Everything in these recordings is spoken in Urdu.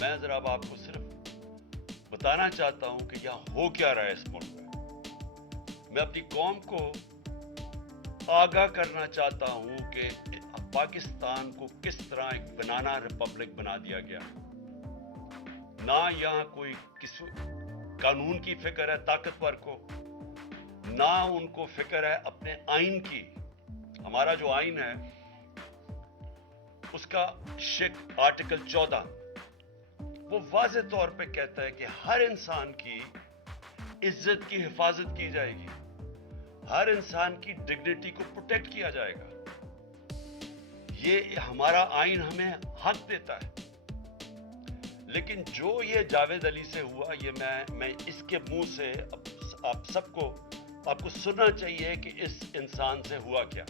میں ذرا اب آپ کو صرف بتانا چاہتا ہوں کہ یہاں ہو کیا رہا ہے اس ملک میں. میں اپنی قوم کو آگاہ کرنا چاہتا ہوں کہ پاکستان کو کس طرح ایک بنانا ریپبلک بنا دیا گیا. نہ یہاں کوئی قانون کی فکر ہے طاقتور کو، نہ ان کو فکر ہے اپنے آئین کی. ہمارا جو آئین ہے اس کا آرٹیکل 14 وہ واضح طور پہ کہتا ہے کہ ہر انسان کی عزت کی حفاظت کی جائے گی، ہر انسان کی ڈگنیٹی کو پروٹیکٹ کیا جائے گا. یہ ہمارا آئین ہمیں حق دیتا ہے. لیکن جو یہ جاوید علی سے ہوا، یہ میں اس کے منہ سے آپ کو سننا چاہیے کہ اس انسان سے ہوا کیا.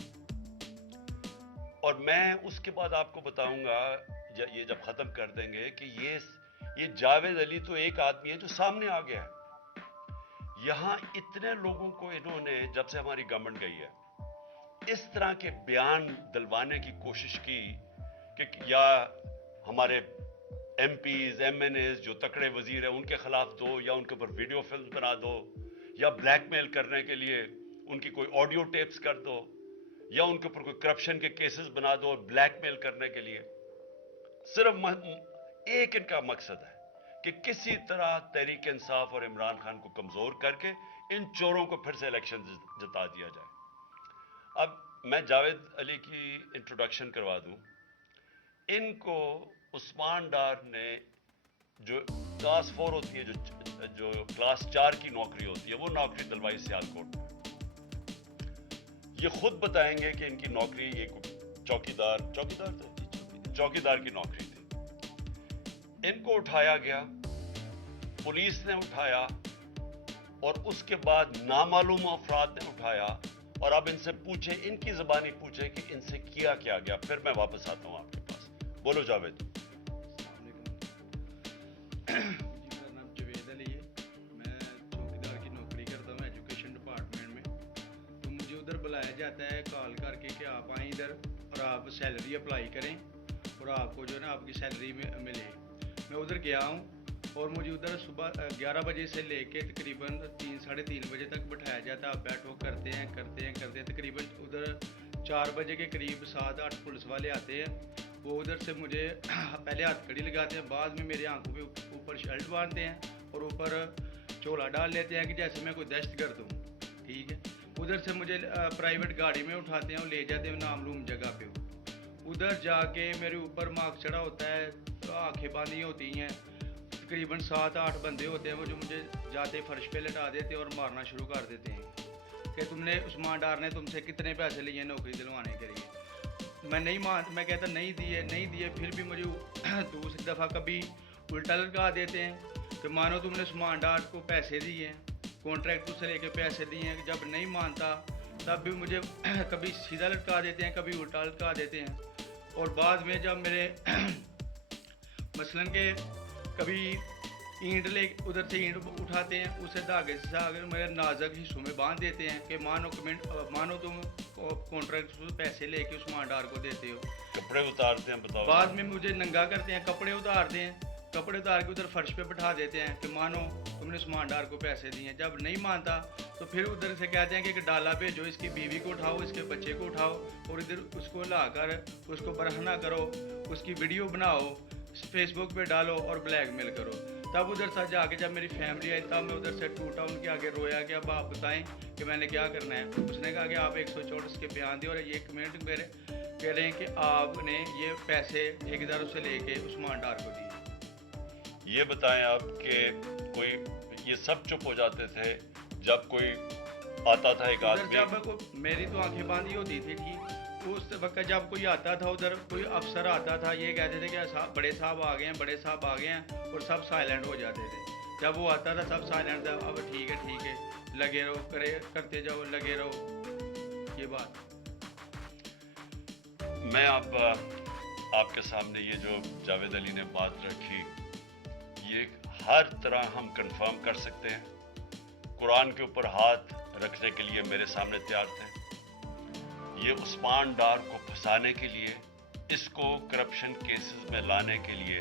اور میں اس کے بعد آپ کو بتاؤں گا یہ جب ختم کر دیں گے کہ یہ جاوید علی تو ایک آدمی ہے جو سامنے آ گیا ہے. یہاں اتنے لوگوں کو انہوں نے جب سے ہماری گورنمنٹ گئی ہے اس طرح کے بیان دلوانے کی کوشش کی کہ یا ہمارے MPs MNAs جو تکڑے وزیر ہیں ان کے خلاف دو، یا ان کے اوپر ویڈیو فلم بنا دو، یا بلیک میل کرنے کے لیے ان کی کوئی آڈیو ٹیپس کر دو، یا ان کے اوپر کوئی کرپشن کے کیسز بنا دو بلیک میل کرنے کے لیے. صرف ایک ان کا مقصد ہے کہ کسی طرح تحریک انصاف اور عمران خان کو کمزور کر کے ان چوروں کو پھر سے الیکشن جتا دیا جائے. اب میں جاوید علی کی انٹروڈکشن کروا دوں. ان کو عثمان ڈار نے جو کلاس 4 ہوتی ہے، جو کلاس 4 کی نوکری ہوتی ہے، وہ نوکری دلوائی سیالکوٹ میں. یہ خود بتائیں گے کہ ان کی نوکری ایک چوکیدار کی نوکری تھی. ان کو اٹھایا گیا، پولیس نے اٹھایا، اور اس کے بعد نامعلوم افراد نے اٹھایا. اور اب ان سے پوچھے، ان کی زبانی پوچھے کہ ان سے کیا گیا. پھر میں واپس آتا ہوں آپ کے پاس. بولو جاوید. السلام علیکم جی، میرا نام جاوید علی ہے. میں چوکیدار کی نوکری کرتا ہوں ایجوکیشن ڈپارٹمنٹ میں. تو مجھے ادھر بلایا جاتا ہے کال کر کے کہ آپ آئیں ادھر اور آپ سیلری اپلائی کریں اور آپ کو جو ہے نا آپ کی سیلری میں ملے. میں ادھر گیا ہوں اور مجھے ادھر صبح 11 بجے سے لے کے تقریباً 3-3:30 بجے تک بٹھایا جاتا ہے. آپ بیٹھو، کرتے ہیں تقریباً ادھر 4 بجے کے قریب 7-8 پولیس والے آتے ہیں. وہ ادھر سے مجھے پہلے ہاتھ کڑی لگاتے ہیں، بعد میں میرے آنکھوں پہ اوپر شرٹ باندھتے ہیں اور اوپر چولا ڈال لیتے ہیں کہ جیسے میں کوئی دہشت گرد ہوں. ٹھیک ہے. ادھر سے مجھے پرائیویٹ گاڑی میں اٹھاتے ہیں اور لے جاتے ہیں نامعلوم جگہ پہ. ادھر جا کے میرے اوپر مارک چڑھا ہوتا ہے، آنکھیں باندھی ہوتی ہیں. تقریباً 7-8 بندے ہوتے ہیں وہ جو مجھے جاتے فرش پہ لٹا دیتے ہیں اور مارنا شروع کر دیتے ہیں کہ تم نے عثمان ڈار نے تم سے کتنے پیسے لیے نوکری دلوانے کے لیے. میں کہتا نہیں دیے. پھر بھی مجھے دوسری دفعہ کبھی الٹا لٹکا دیتے ہیں کہ مانو تم نے عثمان ڈار کو پیسے دیے ہیں، کانٹریکٹ سے لے کے پیسے دیے ہیں. جب نہیں مانتا تب بھی مجھے کبھی سیدھا لٹکا دیتے ہیں، کبھی الٹا لٹکا دیتے ہیں. اور بعد میں جب میرے مثلاً کہ کبھی اینٹ ادھر سے اینٹ اٹھاتے ہیں، اسے دھاگے سے میرے نازک حصوں میں باندھ دیتے ہیں کہ مانو تم کانٹریکٹ سے پیسے لے کے عثمان ڈار کو دیتے ہو. کپڑے اتارتے ہیں، بتاؤ. بعد میں مجھے ننگا کرتے ہیں، کپڑے اتارتے ہیں، کپڑے اتار کے ادھر فرش پہ بٹھا دیتے ہیں کہ مانو تم نے عثمان ڈار کو پیسے دیے. جب نہیں مانتا تو پھر ادھر سے کہتے ہیں کہ ایک ڈالا بھیجو، اس کی بیوی کو اٹھاؤ، اس کے بچے کو اٹھاؤ اور ادھر اس کو لا کر اس کو برہنہ کرو، اس کی ویڈیو بناؤ، فیس بک پہ ڈالو اور بلیک میل کرو. تب ادھر سے جا کے جب میری فیملی آئی تب میں ادھر سے ٹوٹا، ان کے آگے رویا کہ اب آپ بتائیں کہ میں نے کیا کرنا ہے. اس نے کہا کہ آپ 164 کے بیان دیں اور یہ کمنٹ میرے کہہ رہے ہیں کہ آپ نے یہ پیسے ٹھیکیداروں سے لے کے عثمان ڈار کو دیے. یہ بتائیں آپ کہ کوئی یہ سب چپ ہو جاتے تھے جب کوئی آتا تھا ایک آدمی؟ جب میری تو آنکھیں باندھی ہوتی تھی. ٹھیک. اس وقت جب کوئی آتا تھا ادھر، کوئی افسر آتا تھا، یہ کہتے تھے کہ بڑے صاحب آ گئے ہیں اور سب سائلنٹ ہو جاتے تھے. جب وہ آتا تھا سب سائلنٹ تھا. اب ٹھیک ہے لگے رہو، کرتے جاؤ، لگے رہو. یہ بات میں آپ کے سامنے یہ جو جاوید علی نے بات رکھی، یہ ہر طرح ہم کنفرم کر سکتے ہیں. قرآن کے اوپر ہاتھ رکھنے کے لیے میرے سامنے تیار تھے. یہ عثمان ڈار کو پھنسانے کے لیے، اس کو کرپشن کیسز میں لانے کے لیے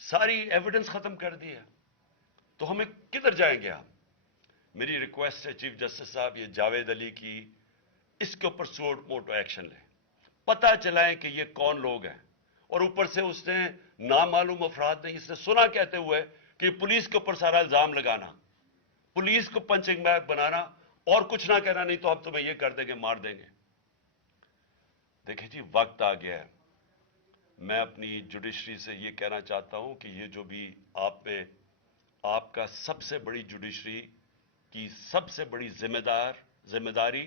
ساری ایویڈنس ختم کر دی ہے، تو ہمیں کدھر جائیں گے ہم؟ میری ریکویسٹ ہے چیف جسٹس صاحب، یہ جاوید علی کی اس کے اوپر سوٹ موٹو ایکشن لیں، پتہ چلائیں کہ یہ کون لوگ ہیں، اور اوپر سے اس نے نامعلوم افراد نے اس نے سنا کہتے ہوئے کہ پولیس کے اوپر سارا الزام لگانا، پولیس کو پنچنگ بیگ بنانا اور کچھ نہ کہنا، نہیں تو ہم تمہیں یہ کر دیں گے، مار دیں گے۔ دیکھیں جی، وقت آ گیا ہے، میں اپنی جوڈیشری سے یہ کہنا چاہتا ہوں کہ یہ جو بھی آپ کا سب سے بڑی جوڈیشری کی سب سے بڑی ذمہ داری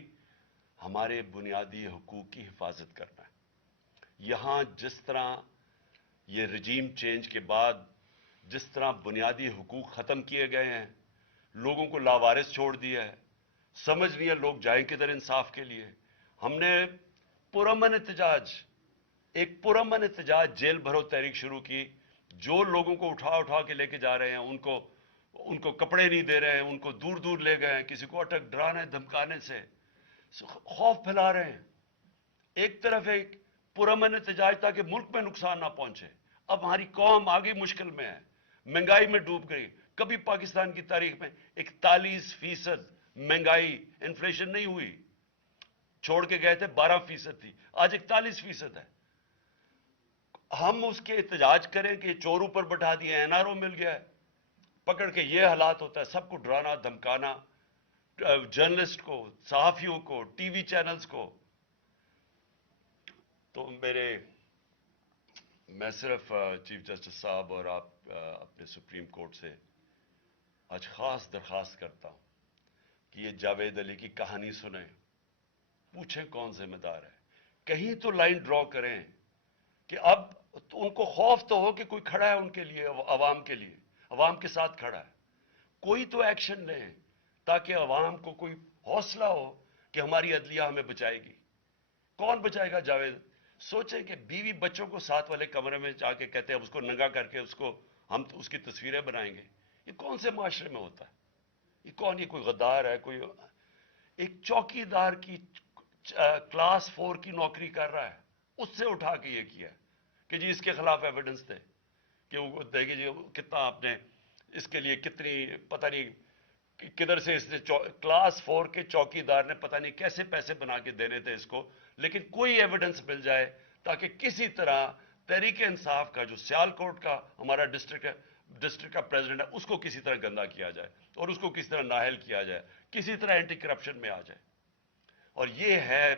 ہمارے بنیادی حقوق کی حفاظت کرنا ہے۔ یہاں جس طرح یہ رجیم چینج کے بعد جس طرح بنیادی حقوق ختم کیے گئے ہیں، لوگوں کو لاوارث چھوڑ دیا ہے، سمجھ نہیں ہے لوگ جائیں کدھر انصاف کے لیے۔ ہم نے ایک پرامن احتجاج جیل بھرو تحریک شروع کی، جو لوگوں کو اٹھا کے لے کے جا رہے ہیں، ان کو کپڑے نہیں دے رہے ہیں، ان کو دور دور لے گئے ہیں، کسی کو اٹک ڈرانے دھمکانے سے خوف پھیلا رہے ہیں۔ ایک طرف ایک پرامن احتجاج تاکہ ملک میں نقصان نہ پہنچے، اب ہماری قوم آگے مشکل میں ہے، مہنگائی میں ڈوب گئی۔ کبھی پاکستان کی تاریخ میں 41% مہنگائی انفلیشن نہیں ہوئی، چھوڑ کے گئے تھے 12% تھی، آج 41% ہے۔ ہم اس کے احتجاج کریں کہ چور اوپر بٹھا دیے، این آر او مل گیا ہے، پکڑ کے یہ حالات ہوتا ہے، سب کو ڈرانا دھمکانا، جرنلسٹ کو، صحافیوں کو، ٹی وی چینلز کو۔ تو میں صرف چیف جسٹس صاحب اور آپ اپنے سپریم کورٹ سے آج خاص درخواست کرتا ہوں کہ یہ جاوید علی کی کہانی سنیں، پوچھیں کون ذمہ دار ہے، کہیں تو لائن ڈرا کریں کہ اب ان کو خوف تو ہو کہ کوئی کھڑا ہے ان کے لیے، عوام کے لیے، عوام کے ساتھ کھڑا ہے، کوئی تو ایکشن لیں تاکہ عوام کو کوئی حوصلہ ہو کہ ہماری عدلیہ ہمیں بچائے گی۔ کون بچائے گا جاوید؟ سوچیں کہ بیوی بچوں کو ساتھ والے کمرے میں جا کے کہتے ہیں اس کو ننگا کر کے ہم اس کی تصویریں بنائیں گے، یہ کون سے معاشرے میں ہوتا ہے؟ یہ کوئی غدار ہے؟ کوئی ایک چوکی دار کی کلاس 4 کی نوکری کر رہا ہے، اس سے اٹھا کے یہ کیا کہ جی اس کے خلاف ایویڈنس دے، کہ وہ دیکھیں جی کتنا آپ نے اس کے لیے کتنی پتہ نہیں کدھر سے اس نے کلاس 4 کے چوکی دار نے پتہ نہیں کیسے پیسے بنا کے دینے تھے اس کو، لیکن کوئی ایویڈنس مل جائے تاکہ کسی طرح تحریک انصاف کا جو سیال کوٹ کا ہمارا ڈسٹرکٹ کا پریزیڈنٹ ہے، اس کو کسی طرح گندا کیا جائے اور اس کو کسی طرح نااہل کیا جائے، کسی طرح اینٹی کرپشن میں آ جائے۔ اور یہ ہے